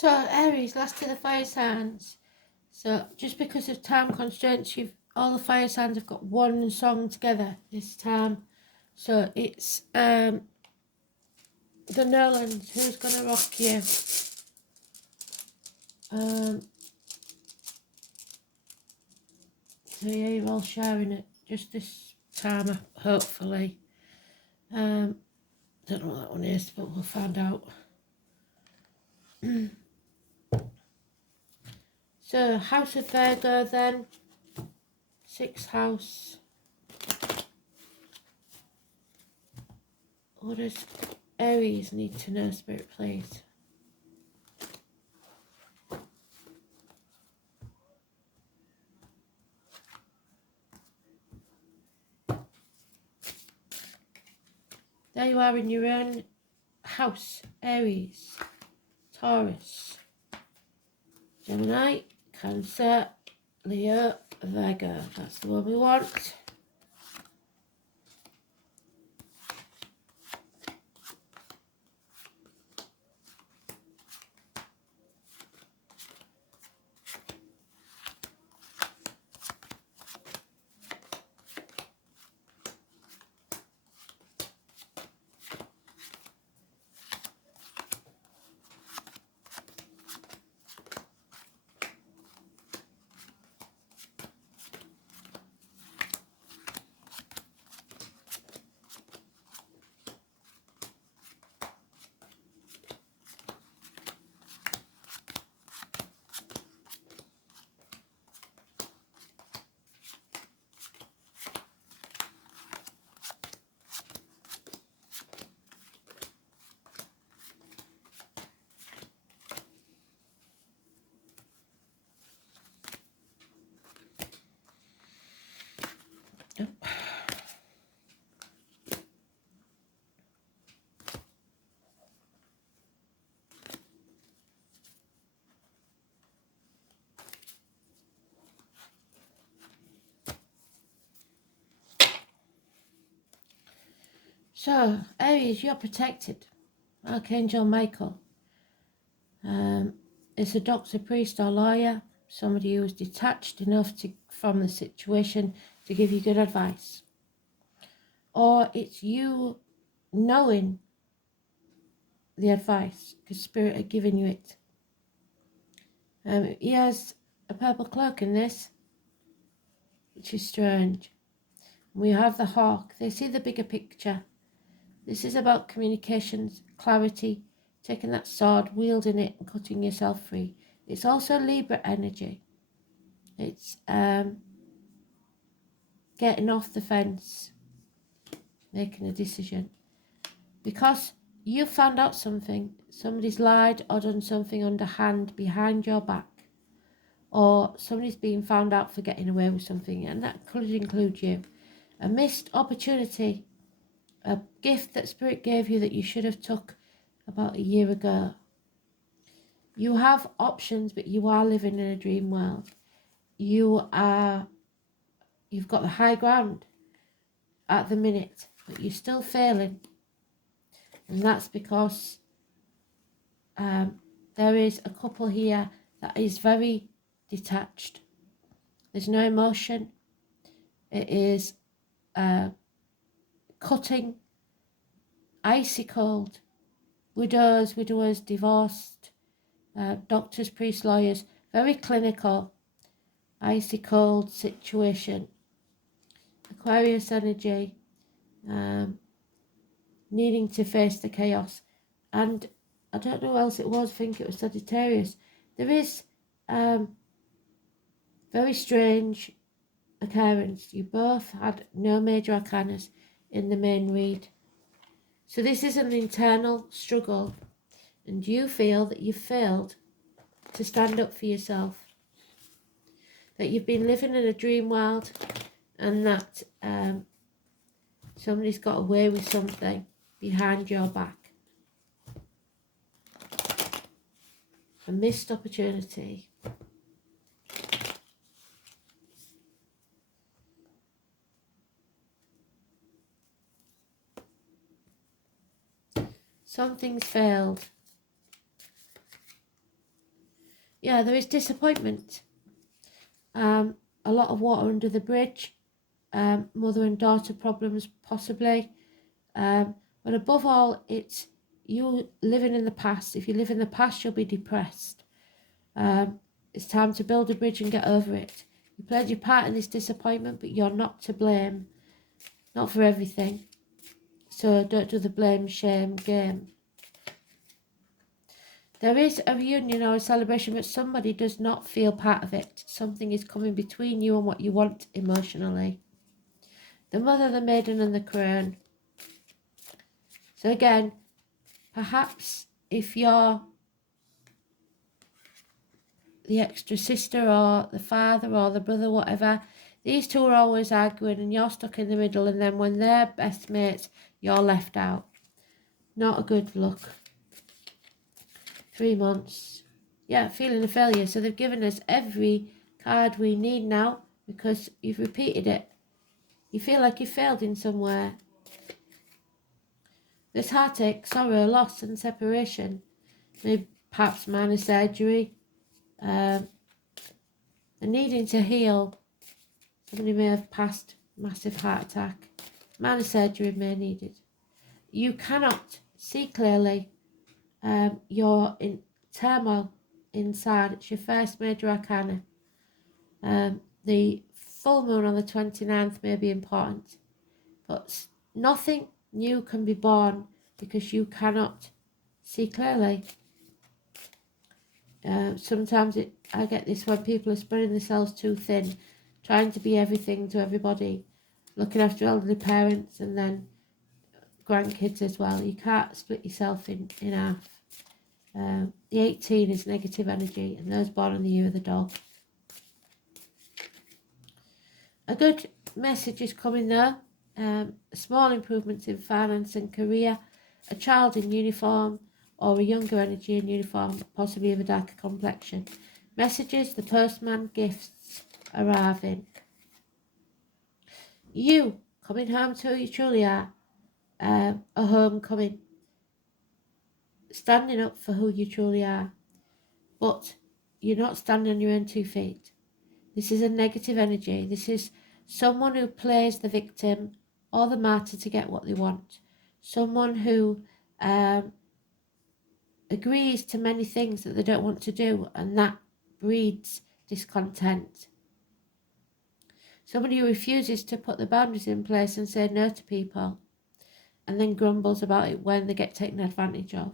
So Aries, last of the fire signs. So just because of time constraints, all the fire signs have got one song together this time. So it's the Nolans, Who's Gonna Rock You. So yeah, you're all sharing it just this time, hopefully. Don't know what that one is, but we'll find out. So House of Virgo then, 6th house. What does Aries need to know, Spirit, please? There you are in your own house, Aries, Taurus, Gemini, Cancer, Leo, Virgo. That's the one we want. So, Aries, you're protected. Archangel Michael. It's a doctor, priest, or lawyer, somebody who is detached enough from the situation to give you good advice. Or it's you knowing the advice because Spirit are giving you it. He has a purple cloak in this, which is strange. We have the hawk. They see the bigger picture. This is about communications, clarity, taking that sword, wielding it, and cutting yourself free. It's also Libra energy. It's getting off the fence, making a decision. Because you found out something, somebody's lied or done something underhand behind your back, or somebody's being found out for getting away with something, and that could include you. A missed opportunity, a gift that Spirit gave you that you should have took about a year ago. You have options, but you are living in a dream world. You've got the high ground at the minute, but you're still failing. And that's because there is a couple here that is very detached. There's no emotion. It is cutting, icy cold. Widows, widowers, divorced, doctors, priests, lawyers. Very clinical, icy cold situation. Aquarius energy, needing to face the chaos. And I don't know who else it was, I think it was Sagittarius. There is very strange occurrence. You both had no major arcanas in the main read. So this is an internal struggle, and you feel that you've failed to stand up for yourself, that you've been living in a dream world, and that somebody's got away with something behind your back. A missed opportunity. Something's failed. Yeah, there is disappointment. A lot of water under the bridge. Mother and daughter problems possibly. But above all, it's you living in the past. If you live in the past, you'll be depressed. It's time to build a bridge and get over it. You played your part in this disappointment, but you're not to blame. Not for everything. So don't do the blame, shame game. There is a reunion or a celebration, but somebody does not feel part of it. Something is coming between you and what you want emotionally. The mother, the maiden, and the crone. So again, perhaps if you're the extra sister or the father or the brother, whatever, these two are always arguing and you're stuck in the middle, and then when they're best mates, you're left out. Not a good look. 3 months. Yeah, feeling a failure. So they've given us every card we need now because you've repeated it. You feel like you failed in somewhere. There's heartache, sorrow, loss and separation. Maybe perhaps minor surgery. And needing to heal. Somebody may have passed massive heart attack. Minor surgery may need it. You cannot see clearly. You're in turmoil inside. It's your first major arcana. The full moon on the 29th may be important, but nothing new can be born because you cannot see clearly. Sometimes I get this when people are spreading themselves too thin, trying to be everything to everybody, looking after elderly parents and then grandkids as well. You can't split yourself in half. The 18 is negative energy, and those born in the year of the dog. A good message is coming there. Small improvements in finance and career, a child in uniform or a younger energy in uniform, possibly of a darker complexion. Messages, the postman, gifts arriving. You coming home to who you truly are, a homecoming. Standing up for who you truly are, but you're not standing on your own 2 feet. This is a negative energy. This is someone who plays the victim or the martyr to get what they want. Someone who agrees to many things that they don't want to do, and that breeds discontent. Somebody who refuses to put the boundaries in place and say no to people, and then grumbles about it when they get taken advantage of.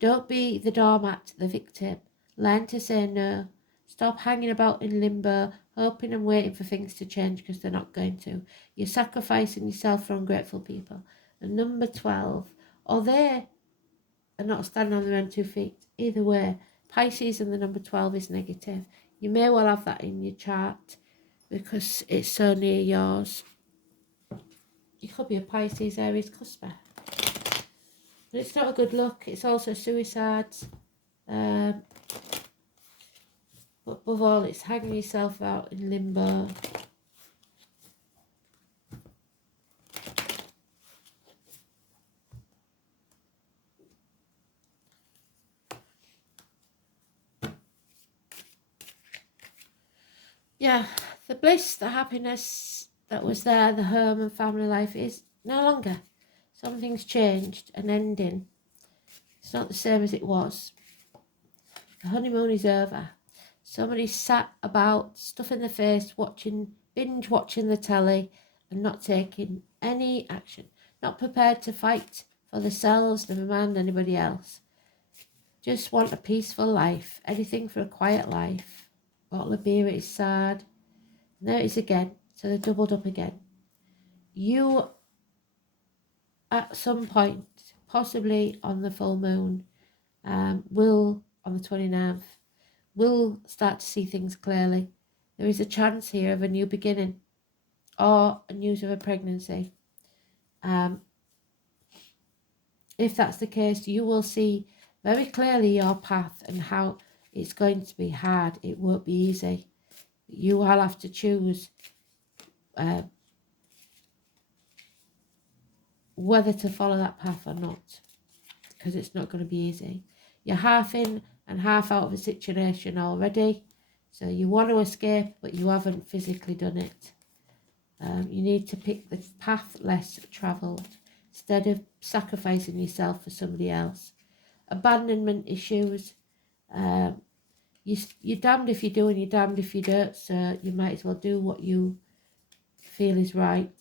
Don't be the doormat, the victim. Learn to say no. Stop hanging about in limbo, hoping and waiting for things to change because they're not going to. You're sacrificing yourself for ungrateful people. And number 12, or they are not standing on their own 2 feet. Either way, Pisces and the number 12 is negative. You may well have that in your chart because it's so near yours. You could be a Pisces, Aries, cusper. But it's not a good look. It's also suicides. But above all, it's hanging yourself out in limbo. Yeah, the bliss, the happiness that was there, the home and family life is no longer. Something's changed, an ending. It's not the same as it was. The honeymoon is over. Somebody sat about, stuff in the face, binge watching the telly and not taking any action. Not prepared to fight for themselves, never mind anybody else. Just want a peaceful life. Anything for a quiet life. Bottle of beer, it is sad. And there it is again. So they're doubled up again. You, at some point, possibly on the full moon, will, on the 29th, will start to see things clearly. There is a chance here of a new beginning or a news of a pregnancy. If that's the case, you will see very clearly your path and how it's going to be hard. It won't be easy. You will have to choose whether to follow that path or not, because it's not going to be easy. You're half in and half out of a situation already. So you want to escape, but you haven't physically done it. You need to pick the path less travelled instead of sacrificing yourself for somebody else. Abandonment issues. You're damned if you do and you're damned if you don't, so you might as well do what you feel is right.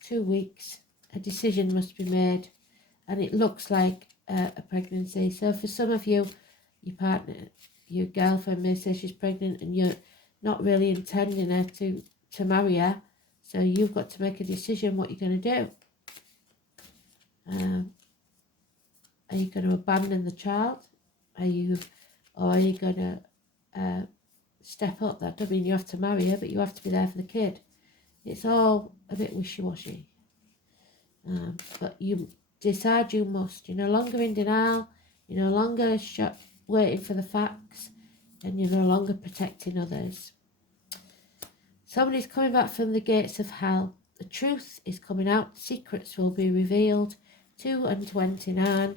2 weeks, a decision must be made, and it looks like a pregnancy. So for some of you, your partner, your girlfriend may say she's pregnant and you're not really intending her to marry her, so you've got to make a decision what you're going to do. Are you going to abandon the child? Or are you going to step up? That doesn't mean you have to marry her, but you have to be there for the kid. It's all a bit wishy-washy. But you decide you must. You're no longer in denial. You're no longer waiting for the facts. And you're no longer protecting others. Somebody's coming back from the gates of hell. The truth is coming out. Secrets will be revealed. 2 and 29.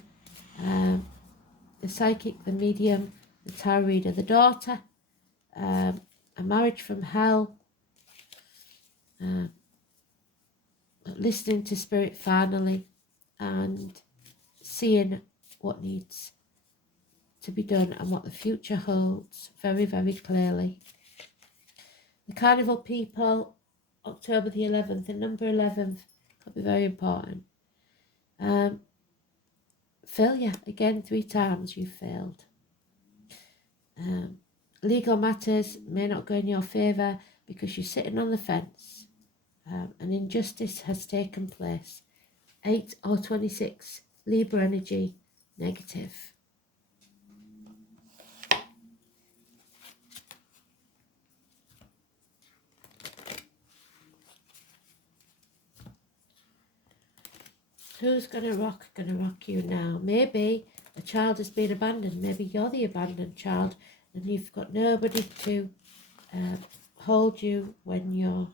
The psychic, the medium, the tarot reader, the daughter. A marriage from hell. Listening to spirit finally. And seeing what needs to be done and what the future holds very, very clearly. The Carnival people, October the 11th, the number 11 could be very important. Failure, again 3 times you've failed. Legal matters may not go in your favour because you're sitting on the fence. An injustice has taken place. 8 or 26, Libra energy, negative. Who's going to rock you now? Maybe a child has been abandoned. Maybe you're the abandoned child and you've got nobody to hold you when you're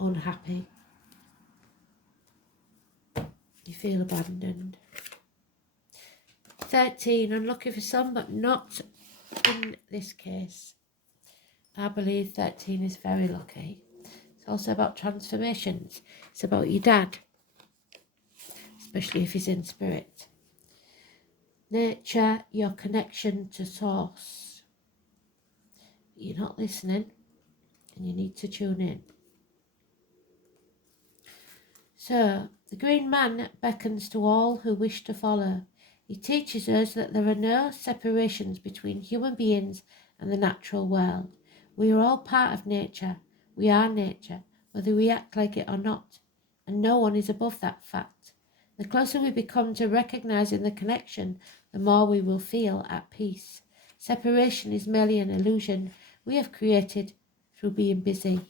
unhappy. You feel abandoned. 13, I'm looking for some, but not in this case. I believe 13 is very lucky. It's also about transformations. It's about your dad, especially if he's in spirit. Nature, your connection to source. You're not listening and you need to tune in. So, the green man beckons to all who wish to follow. He teaches us that there are no separations between human beings and the natural world. We are all part of nature. We are nature, whether we act like it or not, and no one is above that fact. The closer we become to recognizing the connection, the more we will feel at peace. Separation is merely an illusion we have created through being busy.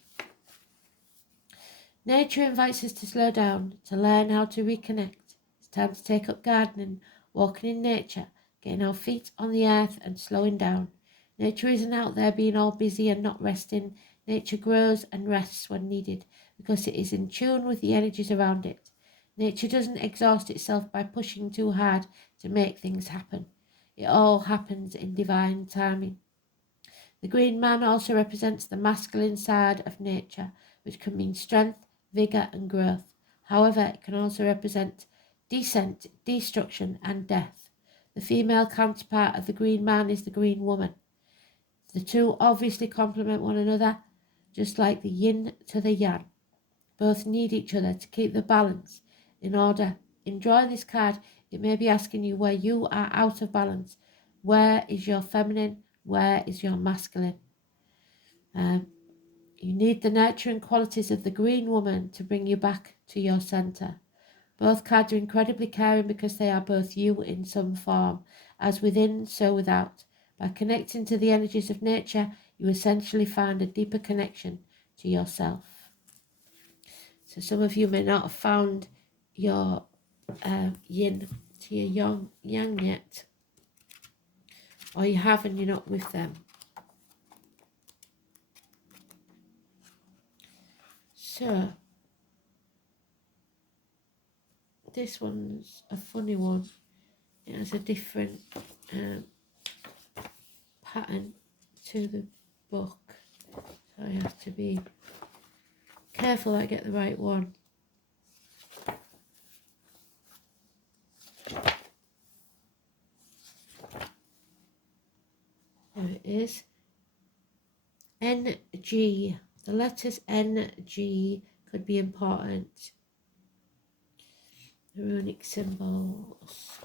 Nature invites us to slow down, to learn how to reconnect. It's time to take up gardening, walking in nature, getting our feet on the earth and slowing down. Nature isn't out there being all busy and not resting. Nature grows and rests when needed because it is in tune with the energies around it. Nature doesn't exhaust itself by pushing too hard to make things happen. It all happens in divine timing. The green man also represents the masculine side of nature, which can mean strength, vigour and growth. However, it can also represent descent, destruction and death. The female counterpart of the green man is the green woman. The two obviously complement one another, just like the yin to the yang. Both need each other to keep the balance. In drawing this card, it may be asking you where you are out of balance. Where is your feminine? Where is your masculine? You need the nurturing qualities of the green woman to bring you back to your centre. Both cards are incredibly caring because they are both you in some form, as within, so without. By connecting to the energies of nature, you essentially find a deeper connection to yourself. So some of you may not have found your yin to your yang yet, or you have and you're not with them. So this one's a funny one. It has a different pattern to the book. So I have to be careful I get the right one. There it is. NG. The letters NG could be important. The runic symbols.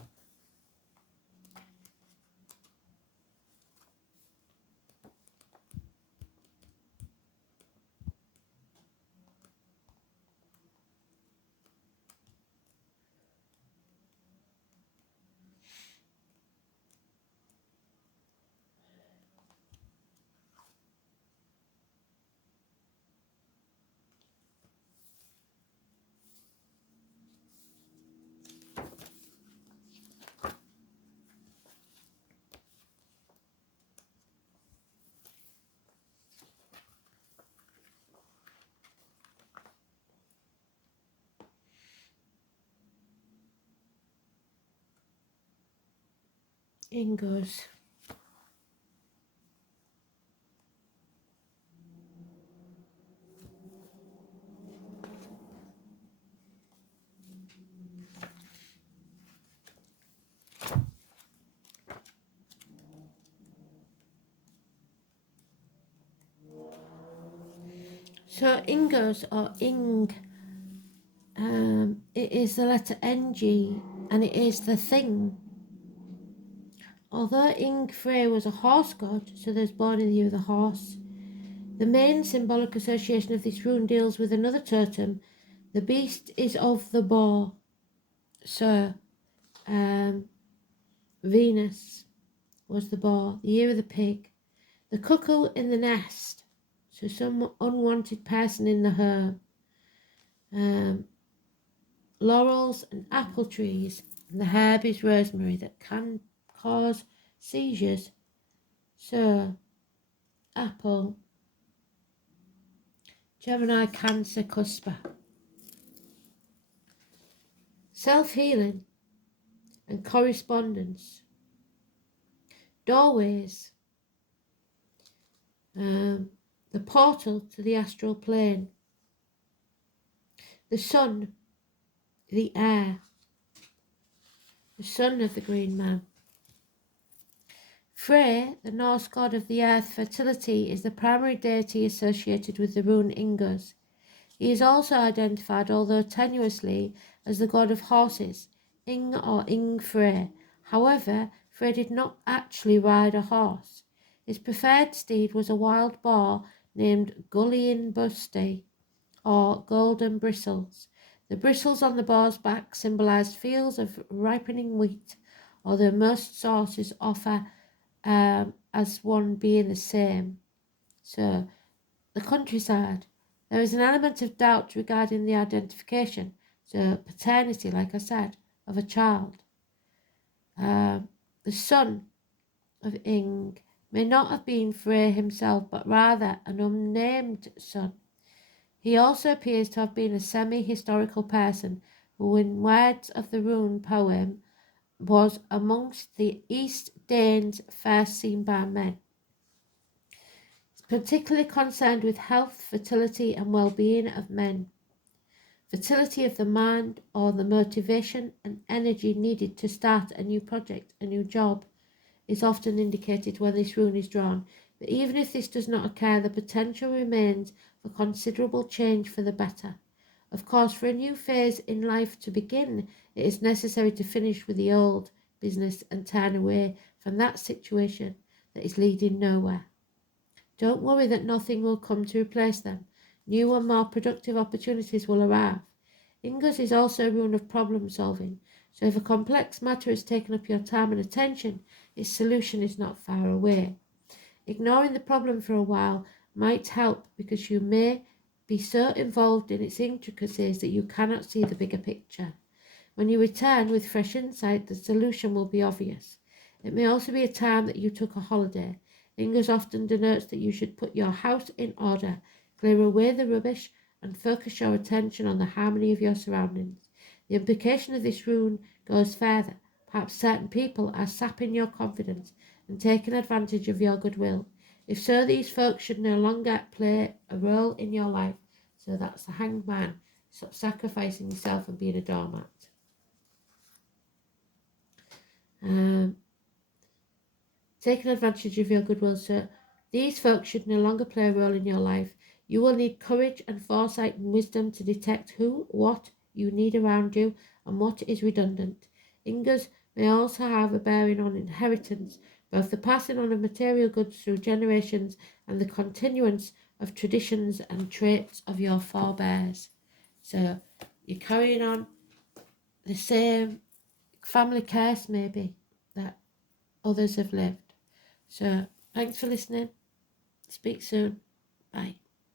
Ingos. So Ingos or Ing, it is the letter NG and it is the thing. Although Ingfrey was a horse god, so there's born in the year of the horse, the main symbolic association of this rune deals with another totem. The beast is of the boar. So Venus was the boar, the year of the pig, the cuckoo in the nest, so some unwanted person in the home, laurels and apple trees, and the herb is rosemary that can cause seizures. So apple, Gemini, Cancer, Cusper. Self-healing and correspondence. Doorways, the portal to the astral plane. The sun, the air, the son of the green man. Frey, the Norse god of the earth fertility, is the primary deity associated with the rune Ingos. He is also identified, although tenuously, as the god of horses, Ing or Ingfrey. However, Frey did not actually ride a horse. His preferred steed was a wild boar named Gullion Busti, or Golden Bristles. The bristles on the boar's back symbolised fields of ripening wheat, although most sources offer as one being the same. So, the countryside. There is an element of doubt regarding the identification, so paternity, like I said, of a child. The son of Ing may not have been Frey himself, but rather an unnamed son. He also appears to have been a semi-historical person who, in words of the rune poem, was amongst the East Danes first seen by men. He's particularly concerned with health, fertility and well-being of men. Fertility of the mind, or the motivation and energy needed to start a new project, a new job, is often indicated when this rune is drawn. But even if this does not occur, the potential remains for considerable change for the better. Of course, for a new phase in life to begin, it is necessary to finish with the old business and turn away from that situation that is leading nowhere. Don't worry that nothing will come to replace them. New and more productive opportunities will arrive. Ingos is also a rune of problem solving, so if a complex matter has taken up your time and attention, its solution is not far away. Ignoring the problem for a while might help because you may be so involved in its intricacies that you cannot see the bigger picture. When you return with fresh insight, the solution will be obvious. It may also be a time that you took a holiday. Ingos often denotes that you should put your house in order, clear away the rubbish, and focus your attention on the harmony of your surroundings. The implication of this rune goes further. Perhaps certain people are sapping your confidence and taken advantage of your goodwill. If so, these folks should no longer play a role in your life. So that's the Hanged Man. Stop sacrificing yourself and being a doormat. Taking advantage of your goodwill, so these folks should no longer play a role in your life. You will need courage and foresight and wisdom to detect who, what you need around you, and what is redundant. Ingers may also have a bearing on inheritance, both the passing on of material goods through generations and the continuance of traditions and traits of your forebears. So you're carrying on the same family curse, maybe, that others have lived. So thanks for listening. Speak soon. Bye.